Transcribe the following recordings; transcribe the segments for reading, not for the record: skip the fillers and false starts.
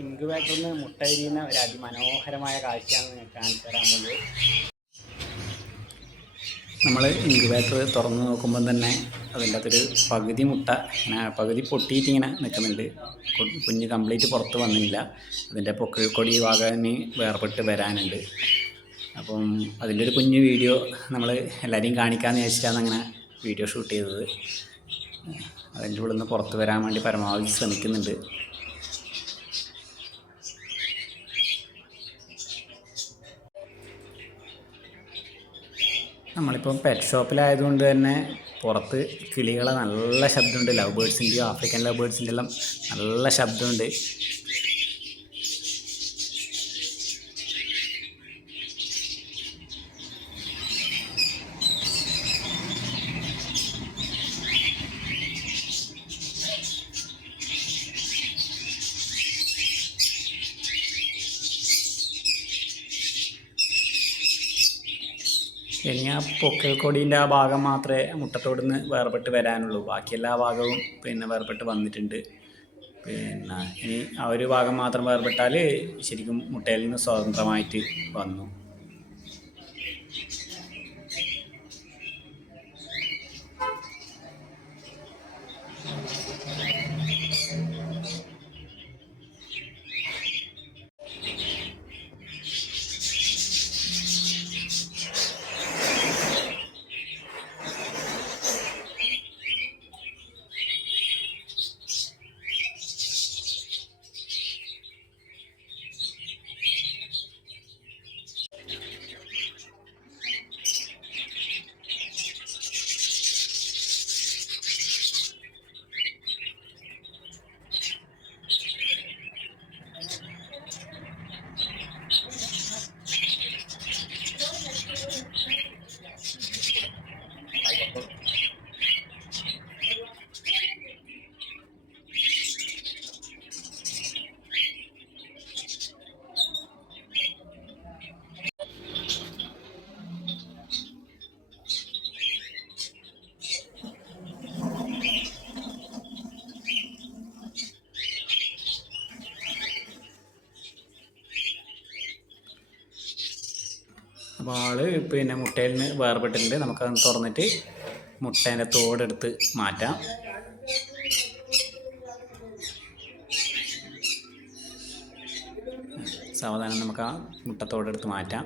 ഇൻക്യുബേറ്ററിൽ നിന്ന് മുട്ട വിരിയുന്ന ഒരു അതിമനോഹരമായ കാഴ്ചയാണ് നിങ്ങൾക്ക് കാണിച്ചു തരാൻ പോകുന്നത്. നമ്മൾ ഇൻക്യുബേറ്റർ തുറന്ന് നോക്കുമ്പം തന്നെ അതിൻ്റെ അകത്തൊരു പകുതി മുട്ട ഇങ്ങനെ പകുതി പൊട്ടിയിട്ട് ഇങ്ങനെ നിൽക്കുന്നുണ്ട്. കുഞ്ഞ് കംപ്ലീറ്റ് പുറത്ത് വന്നില്ല. അതിൻ്റെ പൊക്കിൾക്കൊടി ഭാഗത്തിന് വേർപെട്ട് വരാനുണ്ട്. അപ്പം അതിൻ്റെ ഒരു കുഞ്ഞു വീഡിയോ നമ്മൾ എല്ലാവരെയും കാണിക്കാമെന്ന് വെച്ചിട്ടാണ് അങ്ങനെ വീഡിയോ ഷൂട്ട് ചെയ്തത്. അതിൻ്റെ ഉള്ളിൽ നിന്ന് പുറത്ത് വരാൻ വേണ്ടി പരമാവധി ശ്രമിക്കുന്നുണ്ട്. നമ്മളിപ്പം പെറ്റ് ഷോപ്പിലായതുകൊണ്ട് തന്നെ പുറത്ത് കിളികളെ നല്ല ശബ്ദമുണ്ട്. ലവ് ബേർഡ്സിൻ്റെയോ ആഫ്രിക്കൻ ലവ് ബേർഡ്സിൻ്റെ എല്ലാം നല്ല ശബ്ദമുണ്ട്. ഇനി ആ പൊക്കിൾക്കൊടീൻ്റെ ആ ഭാഗം മാത്രമേ മുട്ടത്തോട് നിന്ന് വേർപെട്ട് വരാനുള്ളൂ. ബാക്കി എല്ലാ ഭാഗവും വേർപെട്ട് വന്നിട്ടുണ്ട്. ഇനി ആ ഒരു ഭാഗം മാത്രം വേർപെട്ടാൽ ശരിക്കും മുട്ടയിൽ നിന്ന് സ്വതന്ത്രമായിട്ട് വന്നു. അപ്പോൾ ആൾ മുട്ടയിൽ നിന്ന് വേർപെട്ടിട്ടുണ്ട്. നമുക്കത് തുറന്നിട്ട് മുട്ടേൻ്റെ തോടെടുത്ത് മാറ്റാം. സാവധാനം നമുക്ക് ആ മുട്ടത്തോടെടുത്ത് മാറ്റാം.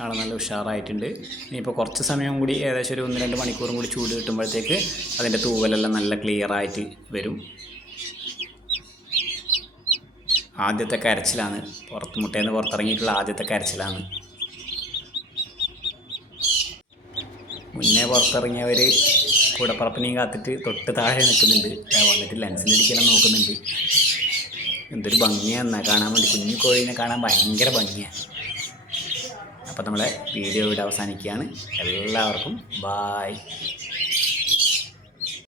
ആൾ നല്ല ഉഷാറായിട്ടുണ്ട്. ഇനിയിപ്പോൾ കുറച്ച് സമയം കൂടി ഏകദേശം ഒരു 1-2 മണിക്കൂറും കൂടി ചൂട് കിട്ടുമ്പോഴത്തേക്ക് അതിൻ്റെ തൂവലെല്ലാം നല്ല ക്ലിയറായിട്ട് വരും. ആദ്യത്തെ കരച്ചിലാണ്, മുട്ടയിൽ നിന്ന് പുറത്തിറങ്ങിയിട്ടുള്ള ആദ്യത്തെ കരച്ചിലാണ്. മുന്നേ പുറത്തിറങ്ങിയവർ കൂടപ്പറപ്പിനെയും കാത്തിട്ട് തൊട്ട് താഴെ നിൽക്കുന്നുണ്ട്. വന്നിട്ട് ലെൻസിലിരിക്കണം നോക്കുന്നുണ്ട്. എന്തൊരു ഭംഗിയാണെന്നാ കാണാൻ വേണ്ടി. കുഞ്ഞു കോഴീനെ കാണാൻ ഭയങ്കര ഭംഗിയാണ്. അപ്പോൾ നമ്മളെ വീഡിയോ ഇവിടെ അവസാനിക്കുകയാണ്. എല്ലാവർക്കും ബായ്.